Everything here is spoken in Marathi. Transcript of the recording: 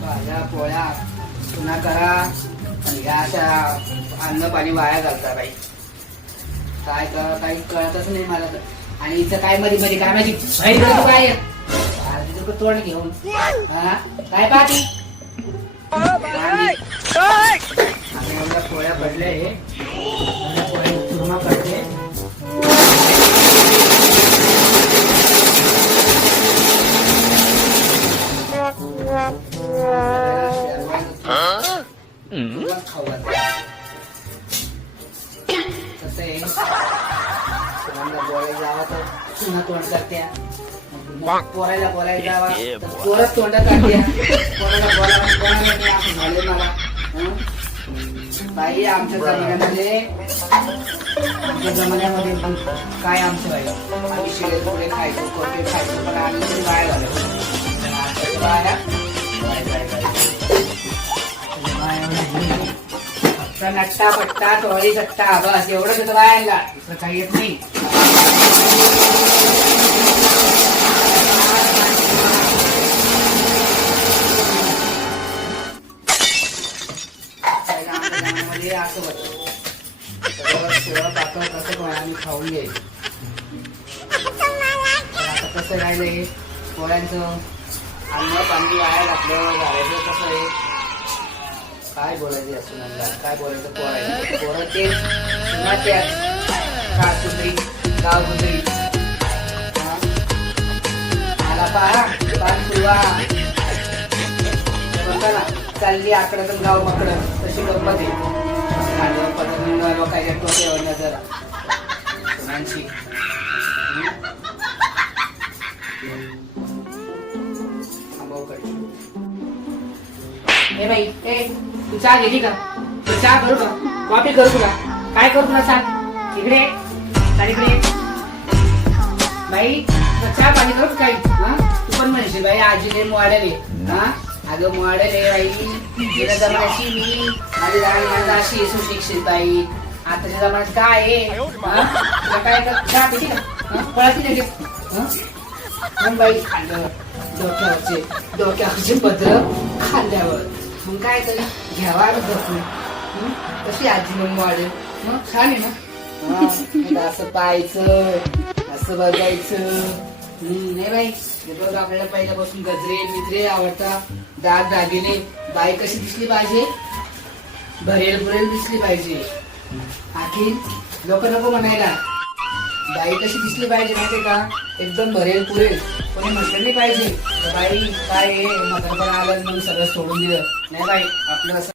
भाज्या पोळ्या पुन्हा करा. आणि ह्या अशा अन्न पाणी वाया घालता बाई. काय करा काही कळतच नाही मला तर. आणि इथं काय मध्ये मध्ये काय माहिती? बाहेर. तोंड घेऊन. हा? काय पाहती? पोळ्या पडल्या हे. पोळ्या पडले तुला खाऊ कसं आहे पोरांना बोलायला जावा तर पुन्हा तोंड करत्या मग पोरायला बोलायला जावा तर पोरच तोंड काढत्या पोराला बोलायला कोणाला नाही असं झालं मला बाई आमच्या जमान्यामध्ये आमच्या जमान्यामध्ये पण काय आमचं बाई आम्ही शिळे पुढे खायचो कोटे खायचो पण आम्ही पण बाय फक्त नट्टा पट्टा टोळी सट्टा बस एवढं येतं बायांना. दुसरं काही येत नाही. असं होतं कसं पण आम्ही खाऊन आता कसं राहिलंय पोळ्यांचं? अन्न पाणी वाया घातलं घालायचं कसं आहे? काय बोलायचं या सुनांना काय बोलायचं पोरायला? पोरं ते पुन्हा त्या काळकुत्री गावकुत्री. आला पहा पान ना चालली आकडं गाव माकडं तशी गंमत आहे माझं पटकन लोकांच्या टोक्यावर नजर. सुनांची. हे बाई तू चहा गेली का? तू चहा करू का? कॉफी करू तुला. काय करू तुला सांग? इकडे. ये. इकडे. बाई तुला चहा पाणी करू का काही? हा? तू पण म्हणशील बाई आजीने मॉडेल आहे. हा? अगं मॉडेल आहे बाई. तिला जमान्याची मी. माझी लहान अशी सुशिक्षित बाई. आताच्या जमान्यात काय आहे? तुला काय कर- चहा पिती का? पळाती लगेच. हा? खाल्लं डोक्यावरचे डोक्यावरचे पत्र खाल्ल्यावर. मग काय तरी घ्यावा बसून कशी आजी मग वाढेल? मग छान आहे ना? असं पाहायचं असं बघायचं. नाही बाई हे बघ आपल्याला पहिल्यापासून गजरे मित्रे आवडतात. दाग दागिने. बाई कशी दिसली पाहिजे? भरेल भरेल दिसली पाहिजे. आखी लोक नको म्हणायला. बाई कशी दिसली पाहिजे माहिती का? एकदम भरेल पुरेल. कोणी म्हटलं नाही पाहिजे. बाई काय आहे? म्हातारपण आलं म्हणून सगळं सोडून दिलं. नाही बाई आपलं असं